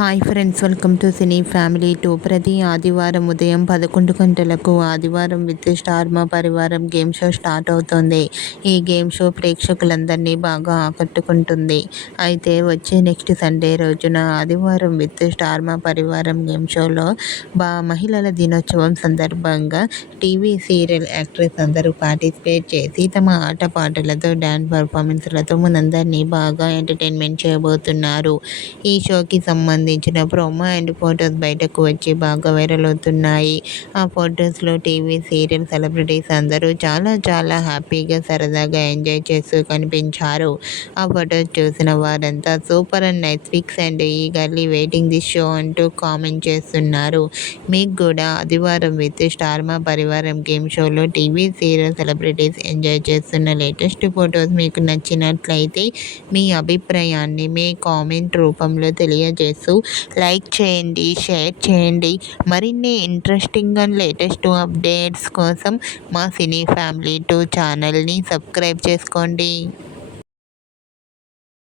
Hi friends, welcome to cine family 2. ప్రతి ఆదివారం ఉదయం 11 గంటలకు ఆదివారం విత్ స్టార్ మా పరివారం గేమ్ షో స్టార్ట్ అవుతోంది. ఈ గేమ్ షో ప్రేక్షకులందరినీ బాగా ఆకట్టుకుంటుంది. అయితే వచ్చే నెక్స్ట్ సండే రోజున ఆదివారం విత్ స్టార్ మా పరివారం గేమ్ షోలో మహిళల దినోత్సవం సందర్భంగా టీవీ సీరియల్ యాక్ట్రెస్ అందరూ పార్టిసిపేట్ చేసి తమ ఆటపాటలతో డ్యాన్స్ పర్ఫార్మెన్స్లతో మనందరినీ బాగా ఎంటర్టైన్మెంట్ చేయబోతున్నారు. ఈ షోకి సంబంధించిన ప్రోమో అండ్ ఫొటోస్ బయటకు వచ్చి బాగా వైరల్ అవుతున్నాయి. ఆ ఫొటోస్లో టీవీ సీరియల్ సెలబ్రిటీస్ అందరూ చాలా చాలా హ్యాపీగా సరదాగా ఎంజాయ్ చేస్తూ కనిపించారు. ఆ ఫొటోస్ చూసిన వారంతా super and nice pics and eagerly waiting this show అంటూ కామెంట్ చేస్తున్నారు. మీకు కూడా ఆదివారం విత్ స్టార్ మా పరివారం గేమ్ షోలో టీవీ సీరియల్ సెలబ్రిటీస్ ఎంజాయ్ చేస్తున్న లేటెస్ట్ ఫొటోస్ మీకు నచ్చినట్లయితే మీ అభిప్రాయాన్ని మీ కామెంట్ రూపంలో తెలియజేస్తూ లైక్ చేయండి, షేర్ చేయండి. మరిన్ని ఇంట్రెస్టింగ్ అండ్ లేటెస్ట్ అప్డేట్స్ కోసం మా సినీ ఫ్యామిలీ 2 ఛానల్ని సబ్స్క్రైబ్ చేసుకోండి.